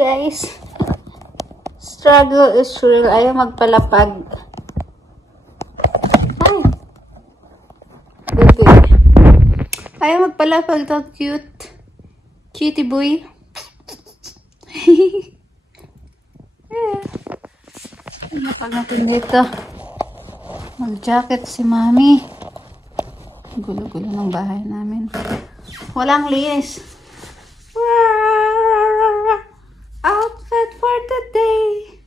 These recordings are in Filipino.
guys. Struggle is real. Ayaw magpalapag. Ay. Baby. Ayaw magpalapag. Ito cute. Cutie boy. Napag natin dito. Mag-jacket si mami. Gulo-gulo ng bahay namin. Walang liis. Outfit for today.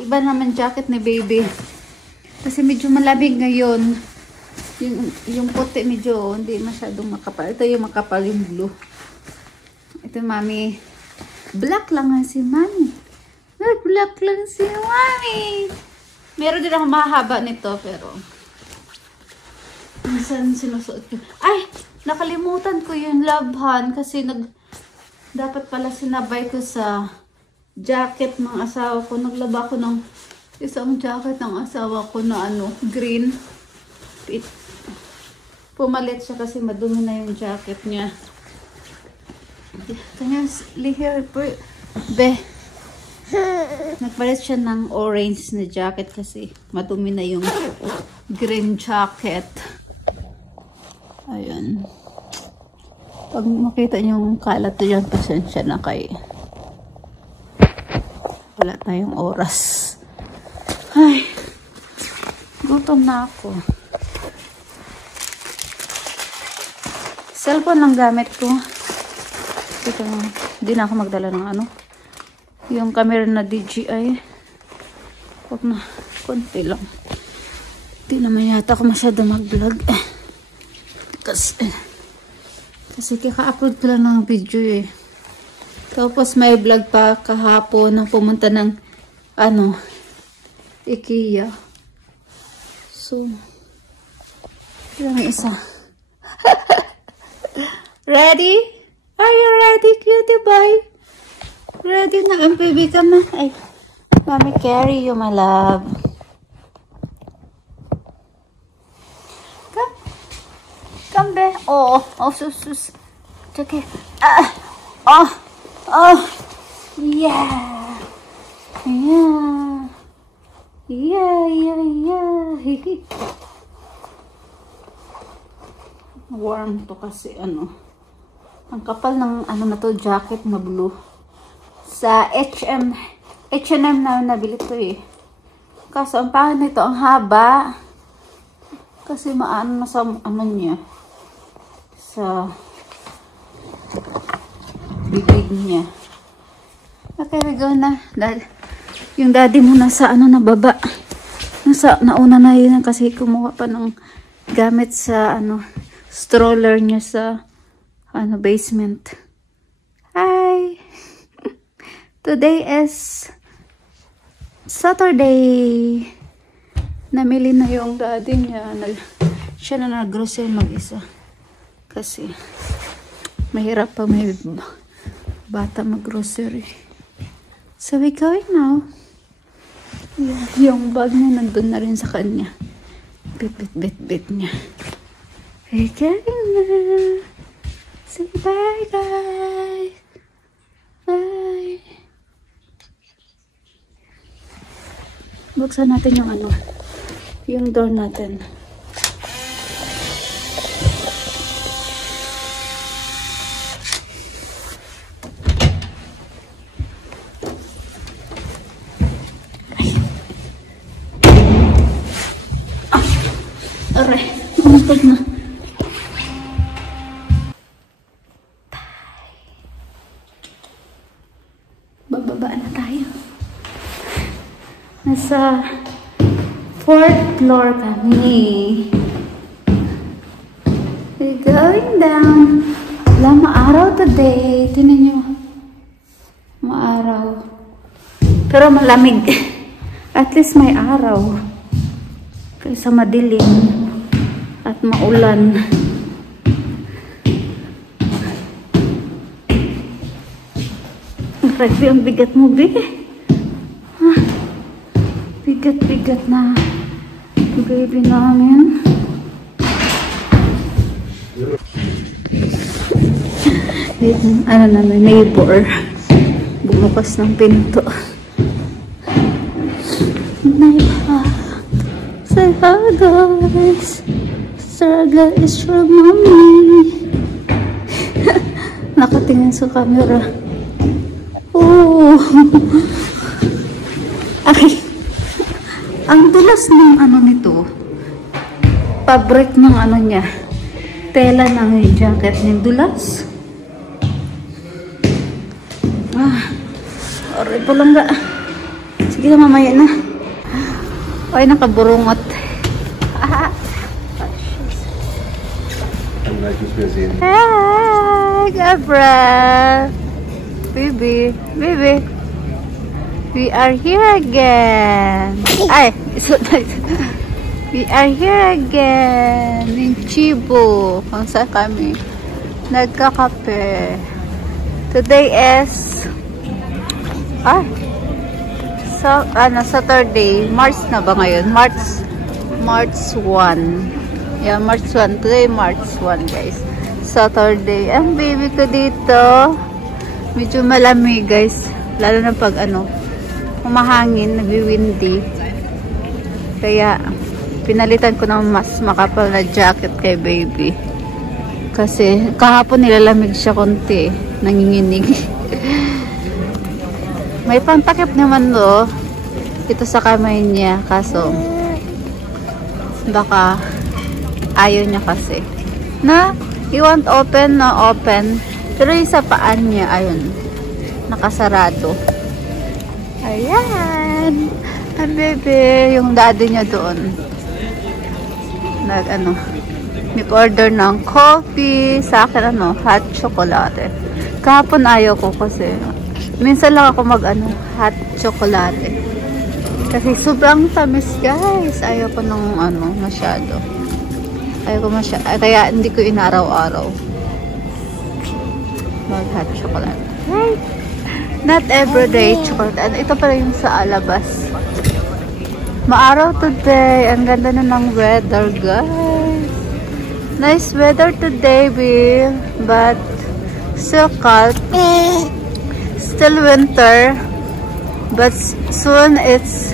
Iba naman jacket ni baby. Kasi medyo malamig ngayon. Yung puti medyo hindi masyadong makapal. Ito yung makapal, yung blue. Ito mami. Black lang nga si mami. Black lang si mami. Meron din ako mahaba nito pero minsan sinusuot ko. Ay! Nakalimutan ko yung labhan kasi dapat pala sinabay ko sa jacket ng asawa ko. Naglaba ko ng isang jacket ng asawa ko na green. Pumalit siya kasi madumi na yung jacket niya. Kanya, here, be. Nagpalit siya ng orange na jacket kasi madumi na yung green jacket. Ayan. Pag makita niyo yung kalat dyan, pasensya na kayo. Wala tayong oras. Ay, gutom na ako. Cellphone lang gamit ko. Dito, hindi na ako magdala ng yung camera na DJI. Huwag na, konti lang. Hindi naman yata ako masyado mag-vlog. Kasi kaka-upload ko lang ng video eh. Tapos may vlog pa kahapon na pumunta ng IKEA. So, lang isa. Ready? Are you ready, cutie boy? Ready na ang baby ka na? Ay, Mommy carry you, my love. Come be. Oh, sus. Okay. Yeah. Warm to kasi ang kapal ng na to, jacket na blue. Sa H&M na nabili to eh. Kaso ang pangit nito, ang haba. Kasi maano na sa niya. Sa bibig niya. Okay, we go na. Yung daddy mo nasa na baba. Nauna na yun kasi kumuha pa ng gamit sa stroller niya sa basement. Hi! Today is Saturday. Namili na yung daddy niya. Siya na nag-grocery mag-isa. Kasi mahirap pa may bata mag-grocery. So we going now. Yung bag niya nandun na rin sa kanya. Bit niya. We going na. Say bye guys. Bye. Buksan natin yung yung door natin. Aray, umutog na. Bababa na tayo. Nasa 4th floor kami. We're going down. Wala, maaraw today. Tingnan nyo. Maaraw. Pero malamig. At least may araw. Kaysa madilim. At maulan. Grabe, ang bigat mo, baby. Bigat na baby namin. Namin, neighbor. Bumukas ng pinto. Naiba. Say hi guys. Sarga is your mommy. Nakatingin sa camera. Oh. Ay. Ang dulas ng ano nito. Fabric ng ano niya. Tela ng jacket niya. Dulas. Oray po lang ga. Sige na, mamaya na. Ay, nakaburungot. Hi, Gabra. Baby. Baby. We are here again. Ay, we are here again in Cebu. Kung saan kami nagkakape. Today is Saturday. March na ba ngayon? March 1. Yeah, March 1. Today, March 1, guys. Saturday. Ang baby ko dito. Medyo malamig, guys. Lalo na pag humahangin, nagwi-windy. Kaya, pinalitan ko ng mas makapal na jacket kay baby. Kasi, kahapon nilalamig siya konti. Nanginginig. May pantakip naman ito sa kamay niya. Kaso, baka ayaw niya kasi. You want open na open. Pero yung sa paan niya, ayun. Nakasarado. Ayan. Ang bebe. Yung daddy niya doon. Nag-order ng coffee. Sa akin, hot chocolate. Kahapon ayaw ko kasi. Minsan lang ako hot chocolate. Kasi sobrang tamis, guys. Ayaw ko nung masyado. Ayaw ko masyado. Kaya hindi ko inaraw-araw mag-hot chocolate. Right? Not everyday chocolate. Ito pa rin sa alabas. Maaraw today. Ang ganda na ng weather, guys. Nice weather today, babe. But still cold. Still winter, but soon it's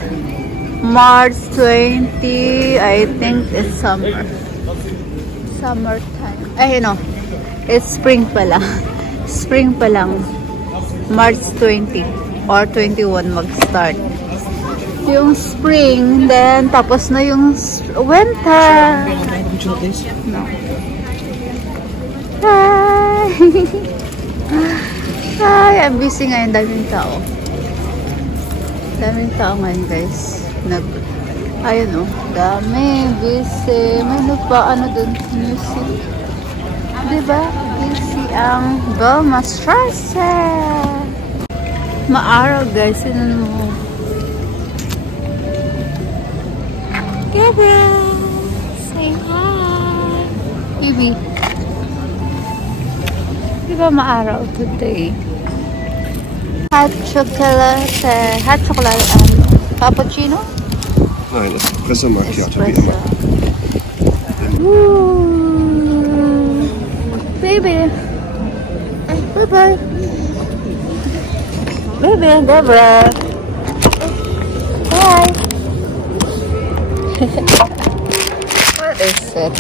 March 20. I think it's summertime. It's spring pala. Spring pa lang. March 20 or 21 mag-start yung spring, then tapos na yung winter. No. Hi. Ay, I'm busy ngayon. Daming tao. Daming tao ngayon, guys. Dami. Busy. May dun? Music. Diba? Busy ang Belmastrasse. Maaraw, guys. Baby. Say hi. Baby. Diba maaraw today? Hot chocolate. Cappuccino? Nein, Espresso Macchiato wie Espresso. immer. Baby. Bye-bye. Baby, Deborah. Bye. What is it?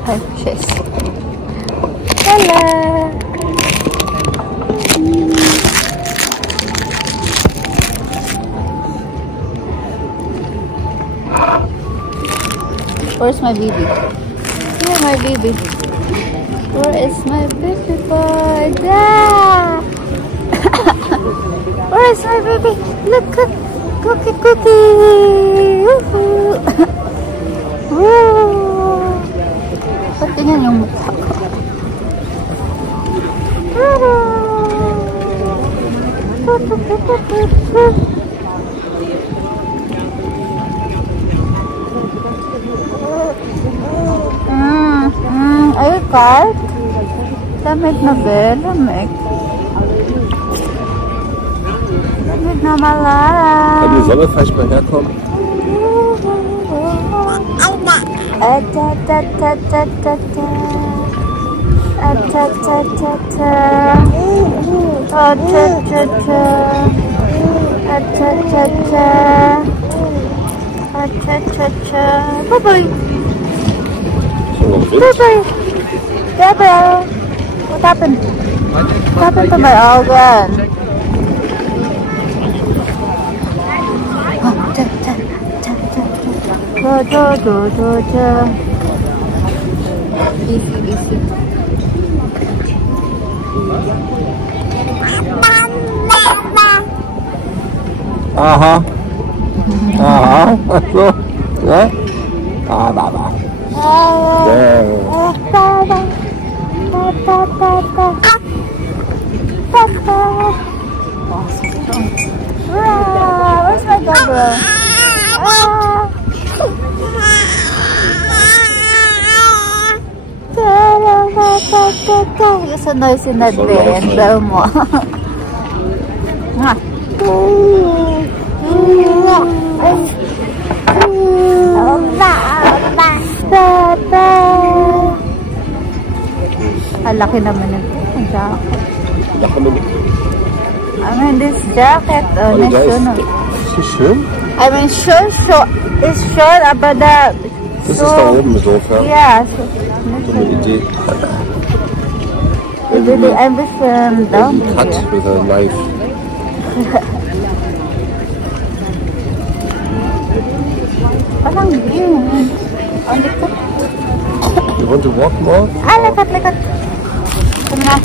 Hi, she's. Hello. Where's my baby? Where my baby? Where is my baby boy? Yeah. Where is my baby? Look, cookie. Woo. Patingin yung mukha ko. Ay, card? Lamig na be, lamig. Lamig na malala. Wenn die Sonne vielleicht mal herkommt. Acha-cha-cha-cha. Acha-cha-cha. Acha-cha-cha. Acha-cha-cha. Bye-bye. Bye-bye. Gabriel. What happened? What happened to my organ? Easy. Aha. So. Ja? Baba. Yeah. Where's my Gabriel? Yung sa noisy na bell mo. Ang laki naman ng jacket. I mean, this jacket, national. Ist das schön? I mean, short, it's short, but that. Das ist da oben so, Yeah. ja. So eine Idee. Really, I'm just down Cut here. with a knife. Parang yun. On the cut. You want to walk more? Lekat. Come na.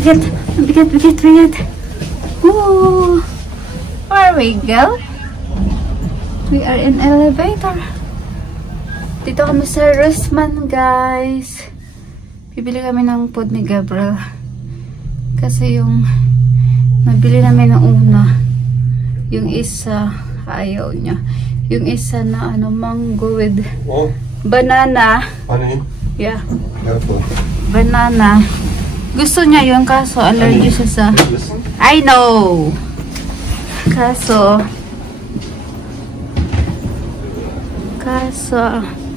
Bigat. Ooh. Where we go? We are in elevator. Dito kami sa Rossmann, guys. Bibili kami ng food ni Gabriel. Kasi yung nabili namin ng una, yung isa ayaw niya. Yung isa na mango with banana. Honey. Yeah. Careful. Banana. Gusto niya yun kaso allergy siya sa... I know! Kaso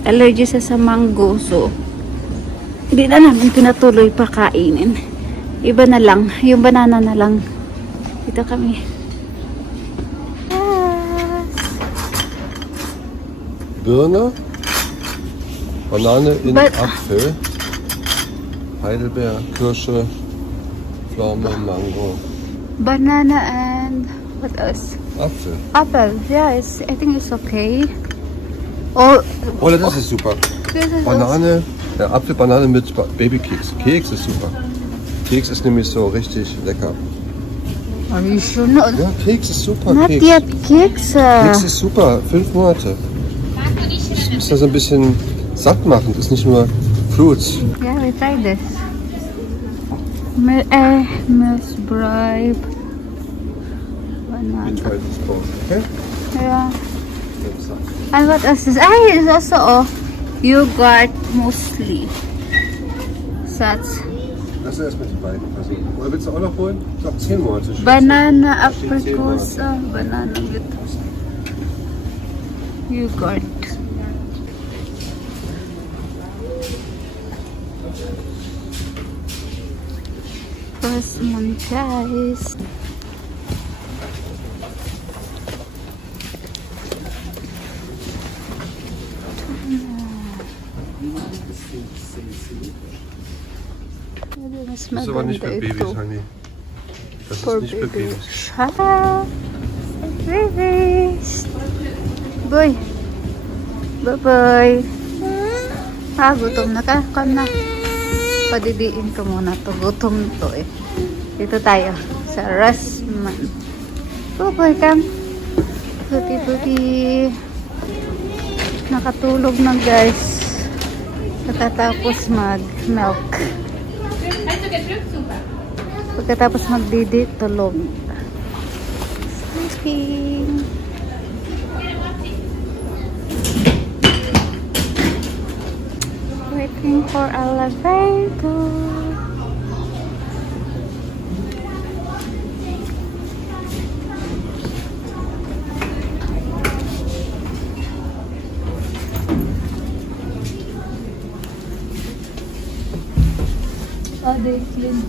allergy siya sa mango, so hindi na namin pinatuloy pa kainin. Iba na lang, yung banana na lang. Dito kami. Birne, Banane in Apfel, Heidelbeer, Kirsche, Pflaume, Mango. Banana and what else? Apfel. Apple. Yeah, I think it's okay. Oh, Das ist super. this is Banane, Apfel, Banane mit Babykeks. Keks ist super. Keks ist nämlich so richtig lecker. Are you sure? No, Ja, Keks ist super. not Keks. yet cakes. Keks ist super. 5 Monate. Ist das ein bisschen satt machen. Ist nicht nur Fruits. Yeah, we tried this. Milk bribe. Banana. Okay? Yeah. And what else is? It's also yogurt mostly. Such. Lass erst mit den beiden. Also, oder willst du auch noch holen? Ich glaube 10 Monate. Banana, apricot, banana with yogurt. Rossmann, guys. Das ist aber nicht für Babys, Honey. Das ist nicht für Babys. Ah, babies. Boy. Bye-bye. Gutom na ka. Come na. Padidiin ko muna to. Gutom to eh. Dito tayo. Sa Rossmann. Bye-bye, come. Puti-puti. Nakatulog na, guys. Pagkatapos mag-milk. Pagkatapos magdidi, tulog. Sleeping. Waiting for elevator. Oh, they clean.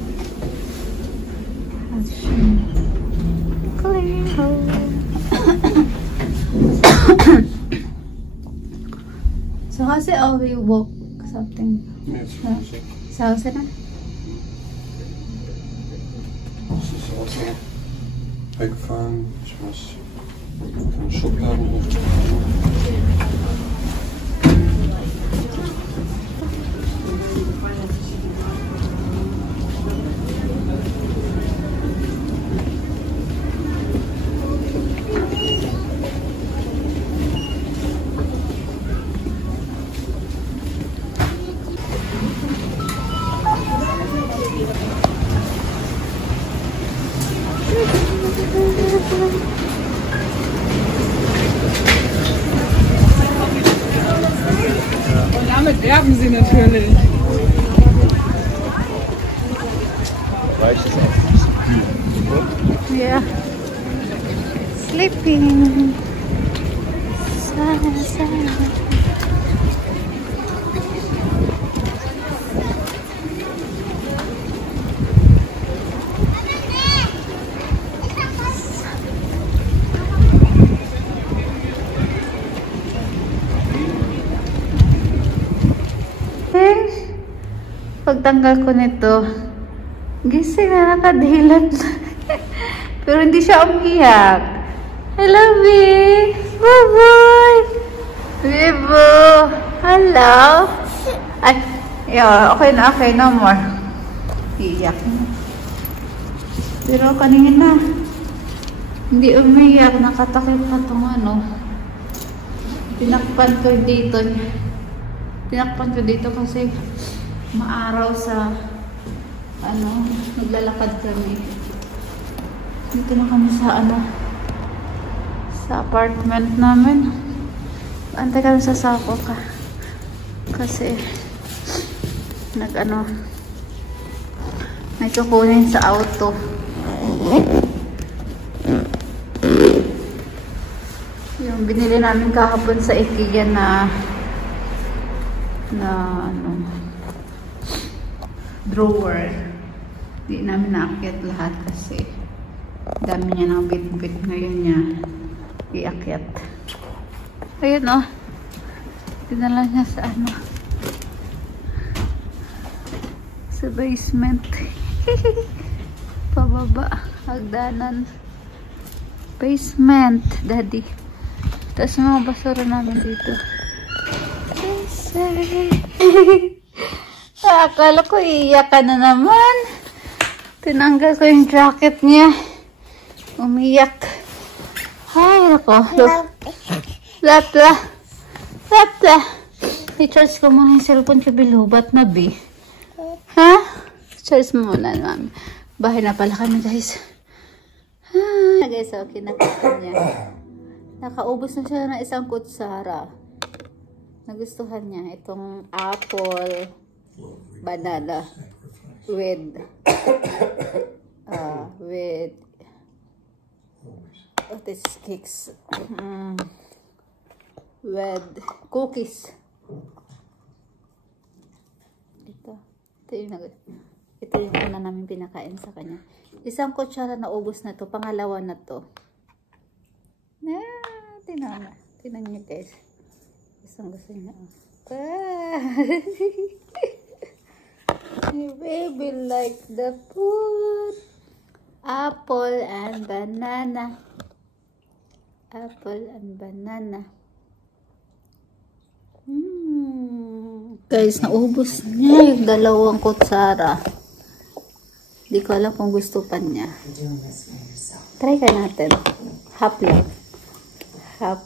Clean home. So how's it all we walk something? Jetzt Ja. Zou ze dan? Das ist Auto weggefahren. Ich muss von Schubladen hoch. Und damit werben sie natürlich. Yeah. Sleeping. Pagtanggal ko nito, gising na nakadilat. Pero hindi siya umiyak. Hello, Big! Bye-bye! Bibo! Hello! Ay, okay na, no more. Iyak na. Pero kanina, hindi umiyak. Nakatakip pa itong ano. Tinakpan ko dito. Tinakpan ko dito kasi maaraw sa ano, naglalakad kami. Dito na kami sa ano, sa apartment namin. Antay kami sa sako ka. Kasi nag-ano, may kukunin sa auto. Yung binili namin kahapon sa IKEA na ano, drawer. Di namin naakyat lahat kasi dami niya ng bit-bit. Ngayon niya iakyat. Ayun o. Dinala niya sa ano, sa basement. Pababa. Hagdanan. Basement, daddy. Tapos mga basura namin dito. Akala ko iiyak ka na naman. Tinanggal ko yung jacket niya. Umiyak. Ay, ako. Lapla. Lapla. I-charge ko muna yung cellphone ko, bilubat na, B. Ha? Charge mo muna, ma'am. Bahay na pala kami, guys. Guys, okay, nakita niya. Nakaubos na siya ng isang kutsara. Nagustuhan niya itong apple banana with what is cakes with cookies. Ito yung una namin pinakain sa kanya. Isang kutsara na ubos na to, pangalawa na to. Tinan niyo, guys. Gusto niya. Baby like the food. Apple and banana. Apple and banana. Guys, naubos niya yung dalawang kutsara. Hindi ko alam kung gusto pa niya. Try ka natin. Half lang. Half.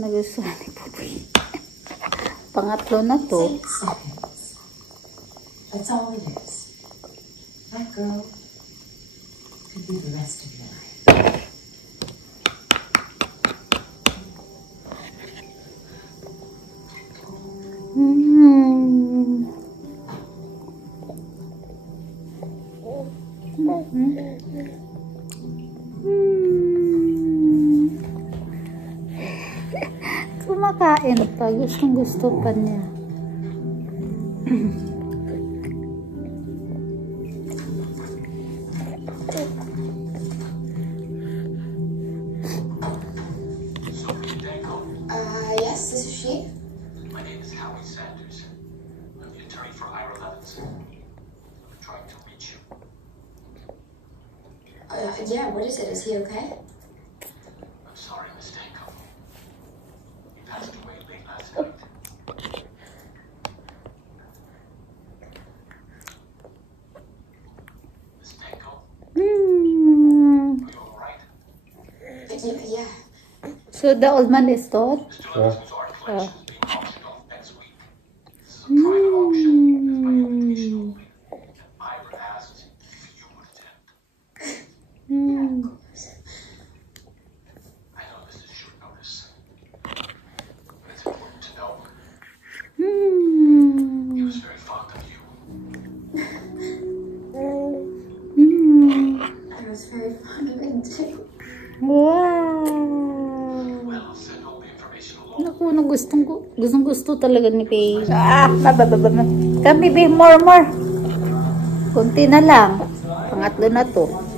Nagustuhan ni Pupoy. Pangatlo na to. That's all it is. That girl could be the rest of your life. Kumakain pa. Gustong gusto pa niya. she? My name is Howie Sanders. I'm the attorney for Ira Levinson. I'm trying to reach you. Yeah, what is it? Is he okay? I'm sorry, Miss Danko. He passed away late last night. Miss Danko, Hmm. are you alright? Yeah. So the old man is dead? Mr. Levinson's art collection is being auctioned off next week. This is a private auction. It's by invitation only. And Ira asked if you would attend. I know this is short notice, but it's important to know he was very fond of you. I was very fond of him too. Wow. Well, I'll send all the information along. Naku, gustong gusto talaga ni Faye. Bababa. Kami, Faye, more. Kunti na lang. Pangatlo na to.